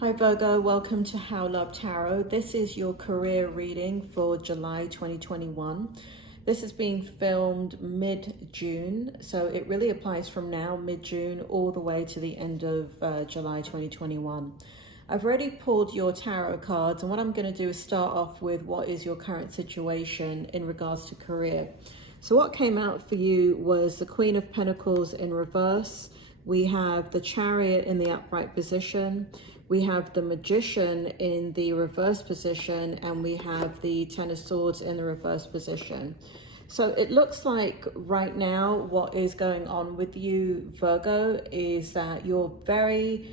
Hi Virgo, welcome to How Love Tarot. This is your career reading for July 2021. This is being filmed mid-June, so it really applies from now, mid-June, all the way to the end of July 2021. I've already pulled your tarot cards, and what I'm going to do is start off with what is your current situation in regards to career. So what came out for you was the Queen of Pentacles in reverse. We have the Chariot in the upright position. We have the Magician in the reverse position, and we have the Ten of Swords in the reverse position. So it looks like right now what is going on with you, Virgo, is that you're very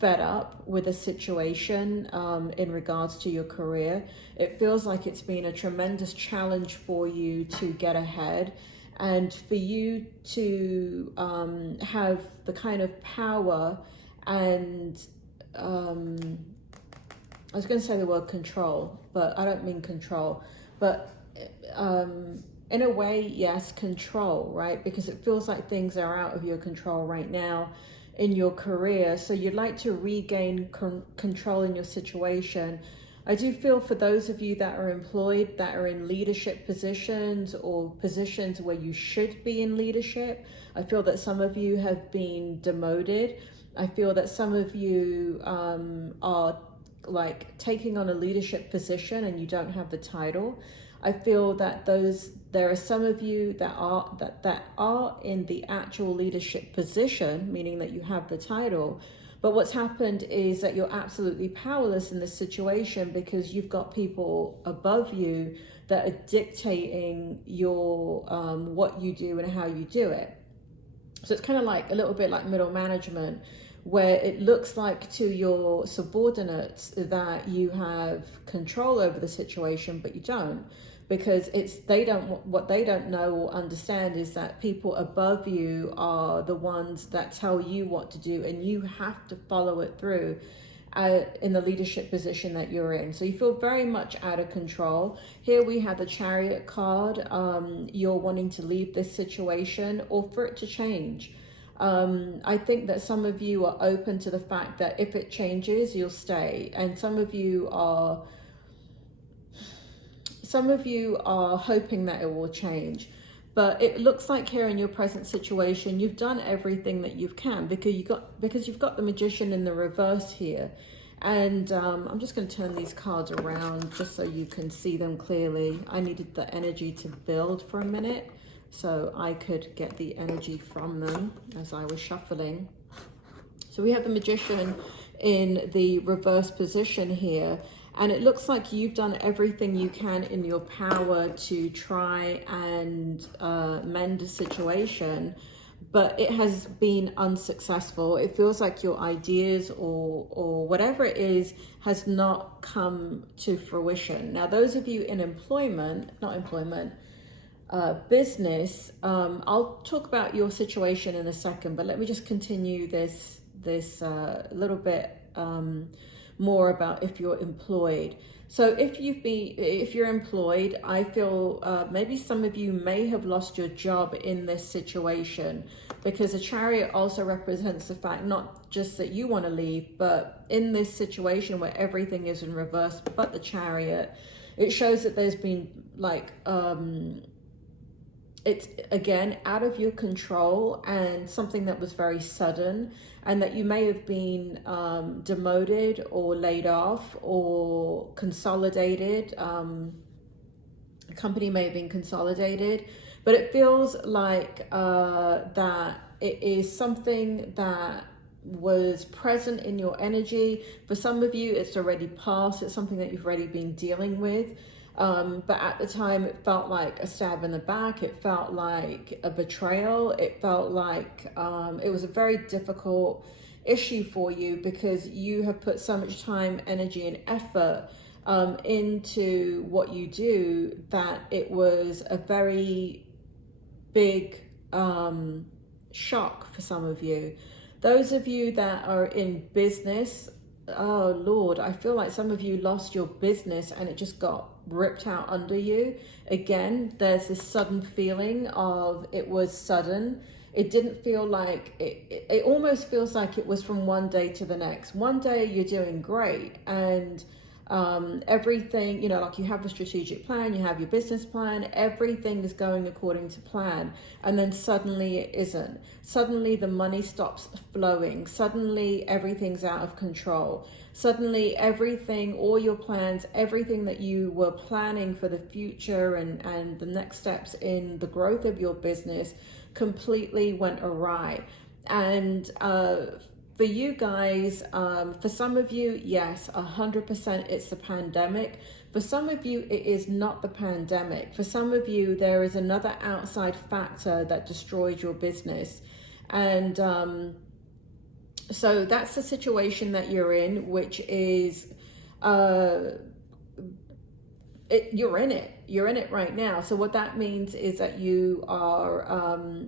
fed up with a situation in regards to your career. It feels like it's been a tremendous challenge for you to get ahead, and for you to have the kind of power and I was going to say the word control, but I don't mean control, but in a way, yes, control, right? Because it feels like things are out of your control right now in your career. So you'd like to regain control in your situation. I do feel for those of you that are employed, that are in leadership positions or positions where you should be in leadership, I feel that some of you have been demoted. I feel that some of you are like taking on a leadership position and you don't have the title. I feel that there are some of you that are in the actual leadership position, meaning that you have the title. But what's happened is that you're absolutely powerless in this situation because you've got people above you that are dictating your what you do and how you do it. So it's kind of like a little bit like middle management, where it looks like to your subordinates that you have control over the situation, but you don't, because what they don't know or understand is that people above you are the ones that tell you what to do, and you have to follow it through in the leadership position that you're in. So you feel very much out of control. Here we have the Chariot card. You're wanting to leave this situation or for it to change. I think that some of you are open to the fact that if it changes, you'll stay. And some of you are hoping that it will change. But it looks like here in your present situation, you've done everything that you can because you've got the Magician in the reverse here. And I'm just going to turn these cards around just so you can see them clearly. I needed the energy to build for a minute so I could get the energy from them as I was shuffling. So we have the Magician in the reverse position here. And it looks like you've done everything you can in your power to try and mend a situation, but it has been unsuccessful. It feels like your ideas or whatever it is has not come to fruition. Now, those of you in business, I'll talk about your situation in a second, but let me just continue this little bit more about if you're employed. So if you're employed, I feel maybe some of you may have lost your job in this situation, because the Chariot also represents the fact not just that you want to leave, but in this situation where everything is in reverse but the Chariot, it shows that there's been like it's again out of your control and something that was very sudden, and that you may have been demoted or laid off or consolidated. The company may have been consolidated, but it feels like that it is something that was present in your energy. For some of you, it's already passed. It's something that you've already been dealing with. But at the time, it felt like a stab in the back. It felt like a betrayal. It felt like it was a very difficult issue for you because you have put so much time, energy, and effort into what you do that it was a very big shock for some of you. Those of you that are in business, oh Lord, I feel like some of you lost your business and it just got ripped out under you. Again, there's this sudden feeling of it was sudden. It didn't feel like, it almost feels like it was from one day to the next. One day you're doing great, and everything, you know, like you have a strategic plan, you have your business plan, everything is going according to plan, and then suddenly it isn't. Suddenly the money stops flowing. Suddenly everything's out of control. Suddenly everything, all your plans, everything that you were planning for the future and the next steps in the growth of your business completely went awry. And for you guys, for some of you, yes, 100% it's the pandemic. For some of you, it is not the pandemic. For some of you, there is another outside factor that destroyed your business. And so that's the situation that you're in, which is, you're in it. You're in it right now. So what that means is that you are,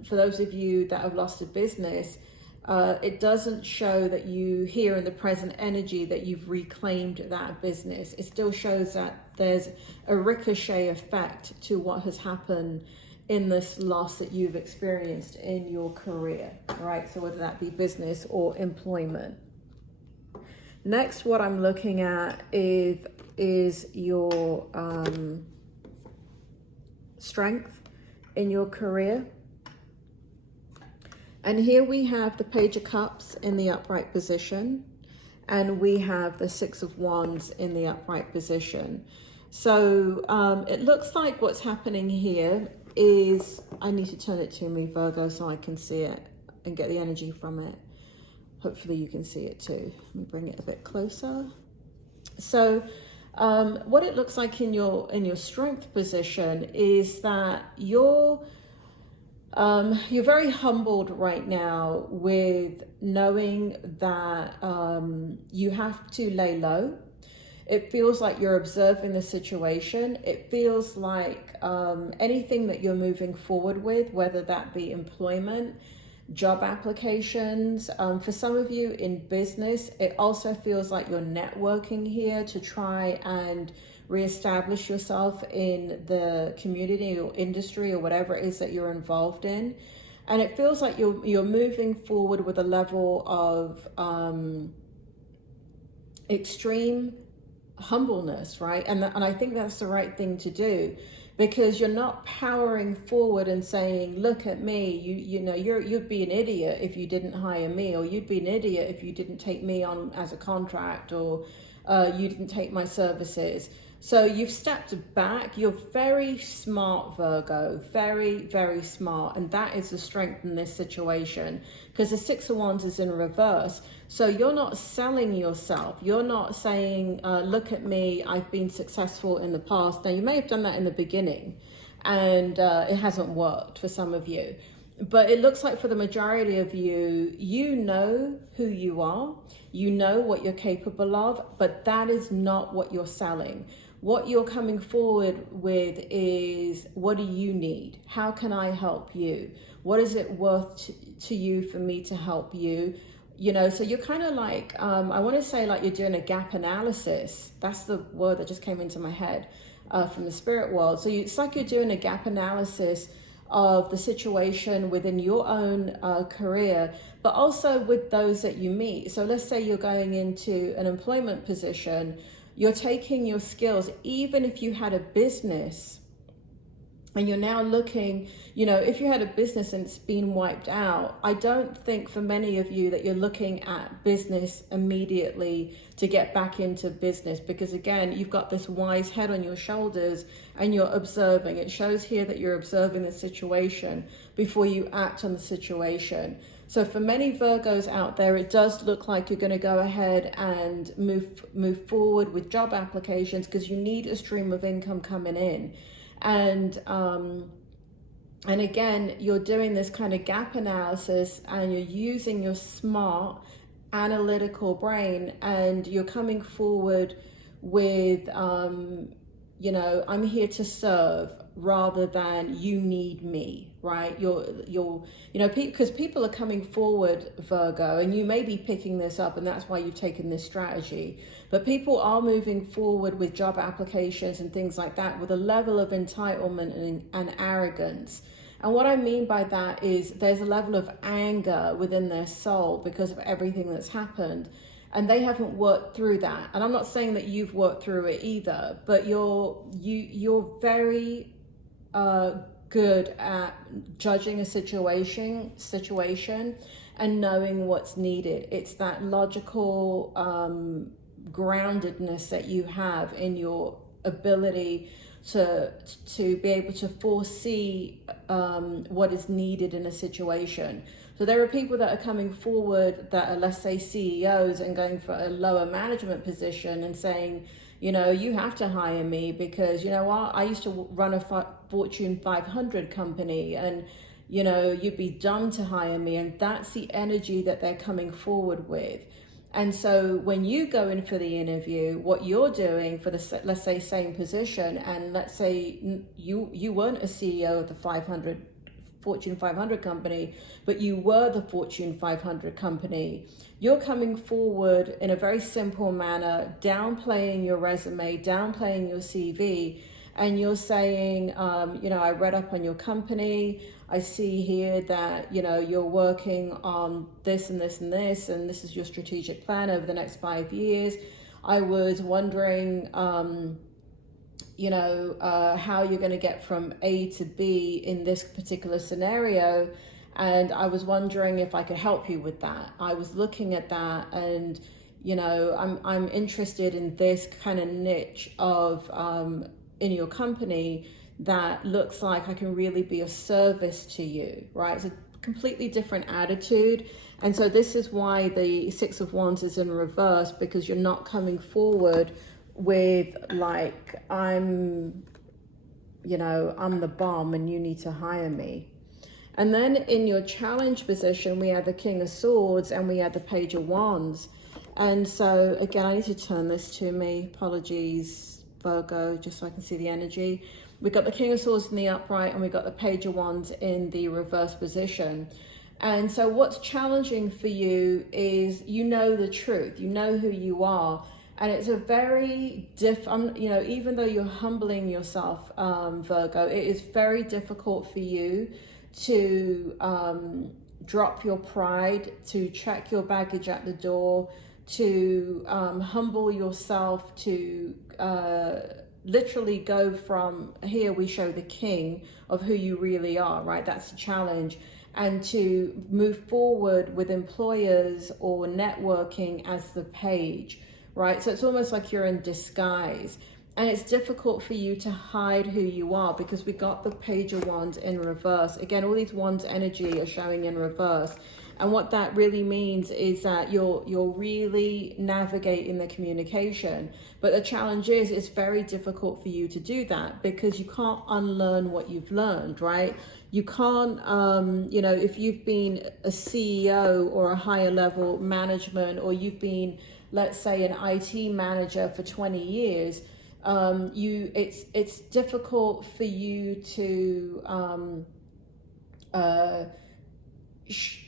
for those of you that have lost a business, it doesn't show that you here in the present energy that you've reclaimed that business. It still shows that there's a ricochet effect to what has happened in this loss that you've experienced in your career, right? So whether that be business or employment. Next, what I'm looking at is your strength in your career. And here we have the Page of Cups in the upright position, and we have the Six of Wands in the upright position. So it looks like what's happening here is, I need to turn it to me, Virgo, so I can see it and get the energy from it. Hopefully you can see it too. Let me bring it a bit closer. So what it looks like in your strength position is that you're very humbled right now with knowing that you have to lay low. It feels like you're observing the situation. It feels like anything that you're moving forward with, whether that be employment, job applications, for some of you in business, it also feels like you're networking here to try and reestablish yourself in the community or industry or whatever it is that you're involved in. And it feels like you're moving forward with a level of extreme humbleness, right? And I think that's the right thing to do, because you're not powering forward and saying, look at me, you know, you'd be an idiot if you didn't hire me, or you'd be an idiot if you didn't take me on as a contract, or you didn't take my services. So you've stepped back. You're very smart, Virgo, very, very smart. And that is the strength in this situation, because the Six of Wands is in reverse. So you're not selling yourself. You're not saying, look at me, I've been successful in the past. Now, you may have done that in the beginning, and it hasn't worked for some of you. But it looks like for the majority of you, you know who you are. You know what you're capable of, but that is not what you're selling. What you're coming forward with is, what do you need? How can I help you? What is it worth to you for me to help you? You know, so you're kind of like, I want to say like you're doing a gap analysis. That's the word that just came into my head from the spirit world. So it's like you're doing a gap analysis of the situation within your own career, but also with those that you meet. So let's say you're going into an employment position. You're taking your skills, even if you had a business and you're now looking, you know, if you had a business and it's been wiped out, I don't think for many of you that you're looking at business immediately to get back into business, because again, you've got this wise head on your shoulders and you're observing. It shows here that you're observing the situation before you act on the situation. So for many Virgos out there, it does look like you're going to go ahead and move forward with job applications, because you need a stream of income coming in. And again, you're doing this kind of gap analysis and you're using your smart analytical brain, and you're coming forward with, you know, I'm here to serve, rather than you need me, right? You're you know, because people are coming forward, Virgo, and you may be picking this up, and that's why you've taken this strategy. But people are moving forward with job applications and things like that with a level of entitlement and arrogance. And what I mean by that is there's a level of anger within their soul because of everything that's happened. And they haven't worked through that. And I'm not saying that you've worked through it either, but you're very good at judging a situation and knowing what's needed. It's that logical groundedness that you have in your ability to be able to foresee what is needed in a situation. So there are people that are coming forward that are, let's say, CEOs and going for a lower management position and saying, you know, you have to hire me because, you know what, I used to run a Fortune 500 company and, you know, you'd be dumb to hire me. And that's the energy that they're coming forward with. And so when you go in for the interview, what you're doing for the, let's say, same position, and let's say you weren't a CEO of the Fortune 500 company, but you were the Fortune 500 company, you're coming forward in a very simple manner, downplaying your resume, downplaying your CV, and you're saying, you know, I read up on your company. I see here that, you know, you're working on this and this and this, and this is your strategic plan over the next 5 years. I was wondering, you know, how you're going to get from A to B in this particular scenario. And I was wondering if I could help you with that. I was looking at that and, you know, I'm interested in this kind of niche of, in your company that looks like I can really be of service to you, right? It's a completely different attitude. And so this is why the Six of Wands is in reverse, because you're not coming forward with like, I'm the bomb and you need to hire me. And then in your challenge position, we have the King of Swords and we have the Page of Wands. And so again, I need to turn this to me. Apologies, Virgo, just so I can see the energy. We got the King of Swords in the upright and we got the Page of Wands in the reverse position. And so what's challenging for you is you know the truth, you know who you are. And it's a very you know, even though you're humbling yourself, Virgo, it is very difficult for you to drop your pride, to check your baggage at the door, to humble yourself, to literally go from here we show the king of who you really are, right? That's a challenge. And to move forward with employers or networking as the page, right? So it's almost like you're in disguise. And it's difficult for you to hide who you are because we got the Page of Wands in reverse. Again, all these Wands energy are showing in reverse. And what that really means is that you're really navigating the communication. But the challenge is it's very difficult for you to do that because you can't unlearn what you've learned, right? You can't, you know, if you've been a CEO or a higher level management, or you've been, let's say, an IT manager for 20 years, it's difficult for you to,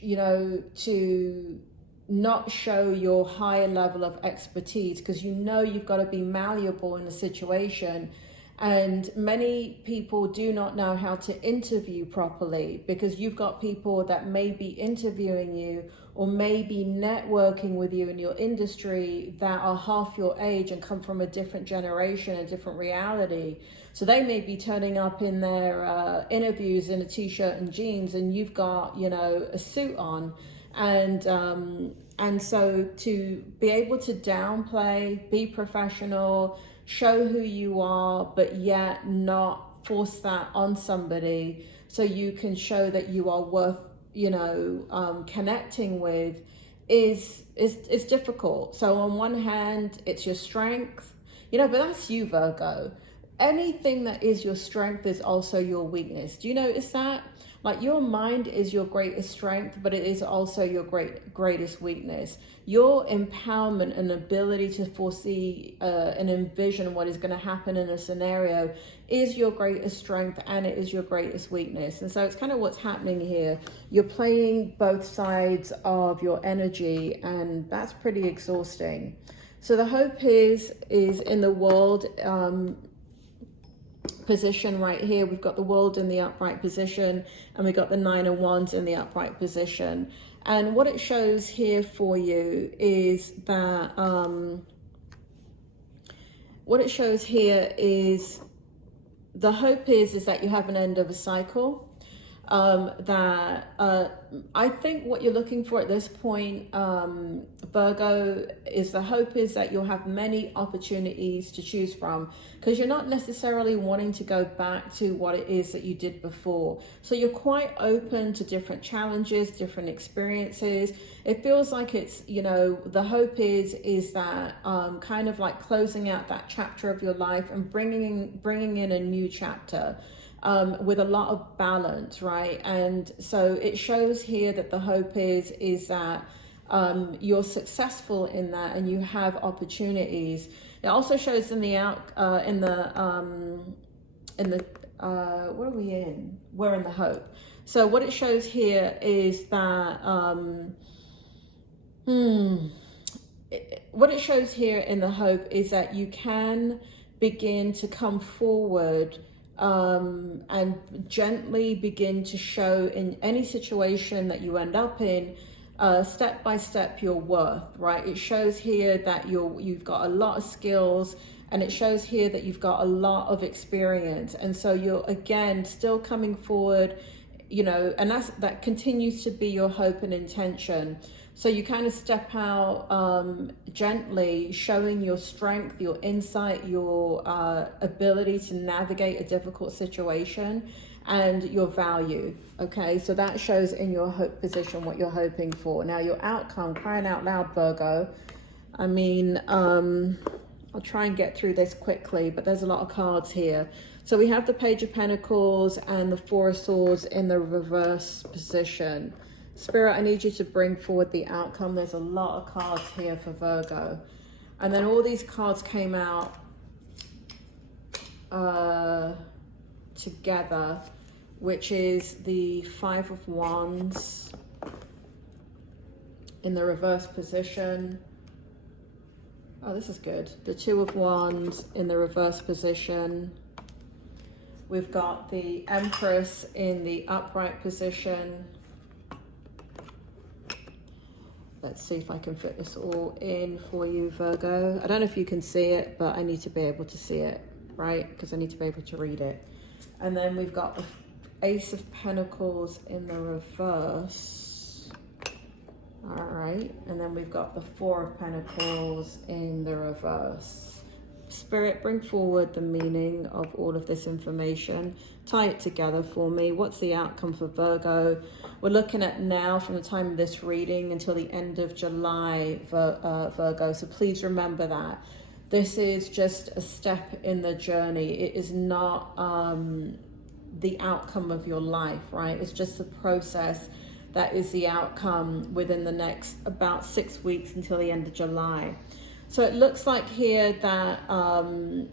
you know, to not show your higher level of expertise because you know you've got to be malleable in the situation. And many people do not know how to interview properly because you've got people that may be interviewing you or may be networking with you in your industry that are half your age and come from a different generation, a different reality. So they may be turning up in their interviews in a t-shirt and jeans, and you've got, you know, a suit on. And so to be able to downplay, be professional, show who you are, but yet not force that on somebody so you can show that you are worth, you know, connecting with is difficult. So on one hand, it's your strength, you know, but that's you, Virgo. Anything that is your strength is also your weakness. Do you notice that? Like your mind is your greatest strength, but it is also your greatest weakness. Your empowerment and ability to foresee and envision what is going to happen in a scenario is your greatest strength, and it is your greatest weakness. And so it's kind of what's happening here. You're playing both sides of your energy, and that's pretty exhausting. So the hope is in the world, position right here. We've got the World in the upright position, and we've got the Nine of Wands in the upright position. And what it shows here for you is that, what it shows here is the hope is that you have an end of a cycle. I think what you're looking for at this point, Virgo, is the hope is that you'll have many opportunities to choose from, because you're not necessarily wanting to go back to what it is that you did before. So you're quite open to different challenges, different experiences. It feels like it's, you know, the hope is that kind of like closing out that chapter of your life and bringing in a new chapter. With a lot of balance, right? And so it shows here that the hope is that you're successful in that and you have opportunities. It also shows in the what are we in? We're in the hope. So what it shows here is that what it shows here in the hope is that you can begin to come forward and gently begin to show in any situation that you end up in, step by step, your worth, right? It shows here that you've got a lot of skills, and it shows here that you've got a lot of experience, and so you're again still coming forward, you know, and that continues to be your hope and intention. So you kind of step out gently, showing your strength, your insight, your ability to navigate a difficult situation, and your value. Okay, so that shows in your hope position what you're hoping for. Now your outcome, crying out loud, Virgo. I mean, I'll try and get through this quickly, but there's a lot of cards here. So we have the Page of Pentacles and the Four of Swords in the reverse position. Spirit, I need you to bring forward the outcome. There's a lot of cards here for Virgo. And then all these cards came out together, which is the Five of Wands in the reverse position. Oh, this is good. The Two of Wands in the reverse position. We've got the Empress in the upright position. Let's see if I can fit this all in for you, Virgo. I don't know if you can see it, but I need to be able to see it, right? Because I need to be able to read it. And then we've got the Ace of Pentacles in the reverse. All right. And then we've got the Four of Pentacles in the reverse. Spirit, bring forward the meaning of all of this information. Tie it together for me. What's the outcome for Virgo? We're looking at now from the time of this reading until the end of July, Virgo. So please remember that. This is just a step in the journey. It is not the outcome of your life, right? It's just the process that is the outcome within the next about 6 weeks until the end of July. So it looks like here that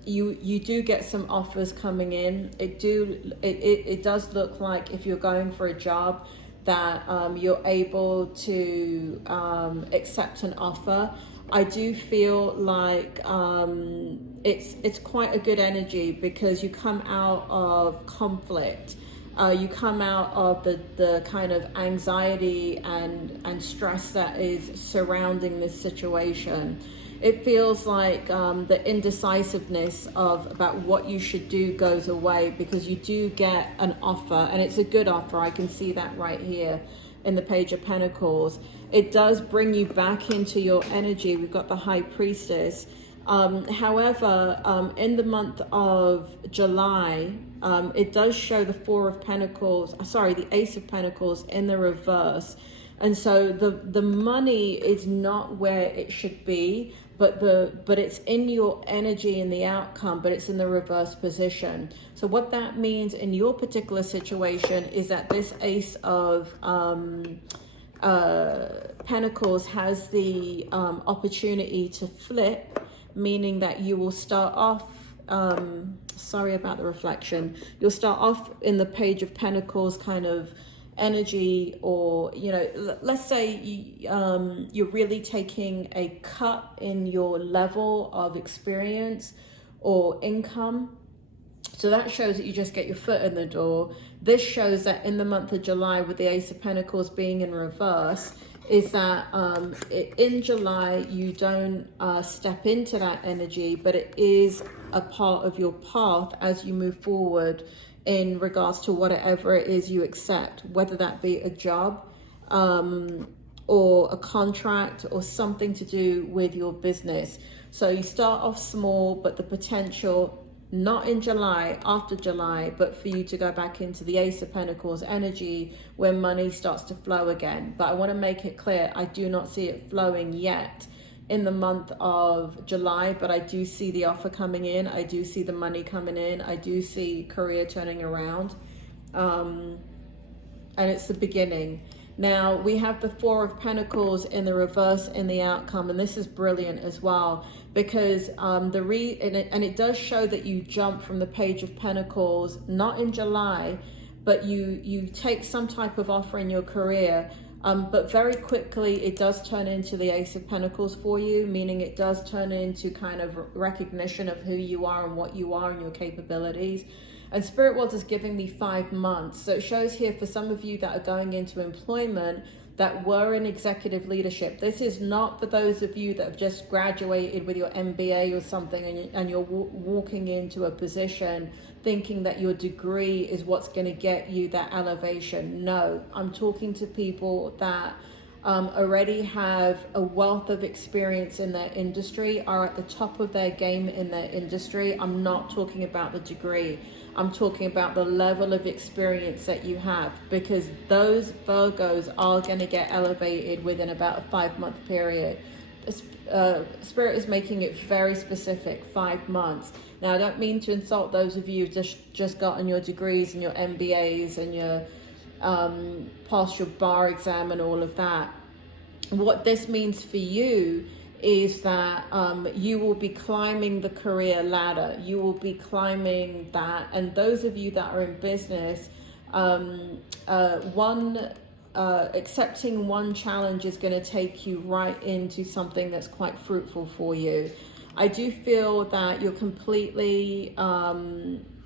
you do get some offers coming in. It does look like if you're going for a job that you're able to accept an offer. I do feel like it's quite a good energy because you come out of conflict. You come out of the kind of anxiety and stress that is surrounding this situation. It feels like the indecisiveness about what you should do goes away because you do get an offer, and it's a good offer. I can see that right here in the Page of Pentacles. It does bring you back into your energy. We've got the High Priestess. However, in the month of July, it does show the the Ace of Pentacles in the reverse. And so the money is not where it should be, but it's in your energy in the outcome, but it's in the reverse position. So what that means in your particular situation is that this Ace of Pentacles has the opportunity to flip, meaning that you will start off, sorry about the reflection, you'll start off in the Page of Pentacles kind of energy, or let's say you're really taking a cut in your level of experience or income. So that shows that you just get your foot in the door. This shows that in the month of July, with the Ace of Pentacles being in reverse, is that in July you don't step into that energy, but it is a part of your path as you move forward in regards to whatever it is you accept, whether that be a job or a contract or something to do with your business. So you start off small, but the potential, not in July, after July, but for you to go back into the Ace of Pentacles energy where money starts to flow again. But I want to make it clear, I do not see it flowing yet in the month of July, but I do see the offer coming in. I do see the money coming in. I do see career turning around. And it's the beginning. Now, we have the Four of Pentacles in the reverse in the outcome, and this is brilliant as well, because it does show that you jump from the Page of Pentacles, not in July, but you take some type of offer in your career, but very quickly it does turn into the Ace of Pentacles for you, meaning it does turn into kind of recognition of who you are and what you are and your capabilities. And Spirit World is giving me 5 months. So it shows here for some of you that are going into employment that were in executive leadership. This is not for those of you that have just graduated with your MBA or something and you're walking into a position thinking that your degree is what's going to get you that elevation. No, I'm talking to people that already have a wealth of experience in their industry, are at the top of their game in their industry. I'm not talking about the degree. I'm talking about the level of experience that you have, because those Virgos are going to get elevated within about a 5-month period. Spirit is making it very specific, 5 months. Now, I don't mean to insult those of you who've just gotten your degrees and your MBAs and your passed your bar exam and all of that. What this means for you is that you will be climbing the career ladder. You will be climbing that. And those of you that are in business, accepting one challenge is going to take you right into something that's quite fruitful for you. I do feel that you're completely...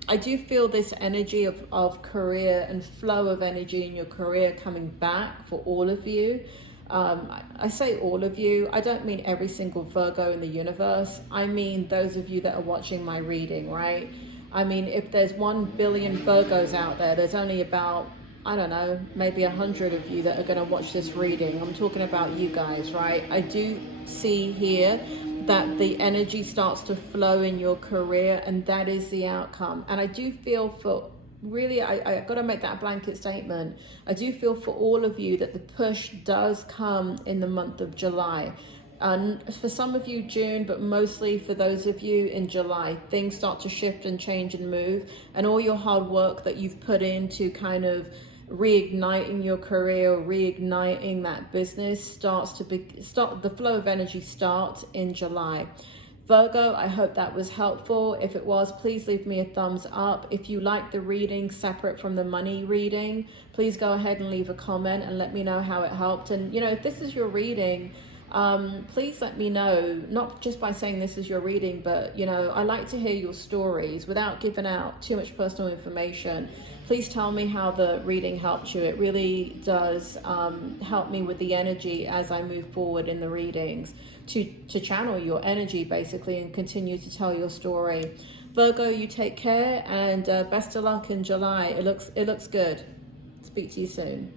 I do feel this energy of career and flow of energy in your career coming back for all of you. I say all of you. I don't mean every single Virgo in the universe. I mean those of you that are watching my reading, right? I mean, if there's 1 billion Virgos out there, there's only about, I don't know, maybe 100 of you that are going to watch this reading. I'm talking about you guys, right? I do see here that the energy starts to flow in your career, and that is the outcome. And I do feel for, really, I got to make that blanket statement. I do feel for all of you that the push does come in the month of July. And for some of you, June, but mostly for those of you in July, things start to shift and change and move. And all your hard work that you've put into kind of reigniting your career, reigniting that business the flow of energy starts in July. Virgo, I hope that was helpful. If it was, please leave me a thumbs up. If you like the reading separate from the money reading, please go ahead and leave a comment and let me know how it helped. And if this is your reading, please let me know, not just by saying this is your reading, but I like to hear your stories without giving out too much personal information. Please tell me how the reading helped you. It really does help me with the energy as I move forward in the readings to channel your energy basically and continue to tell your story. Virgo, you take care and best of luck in July. It looks good. Speak to you soon.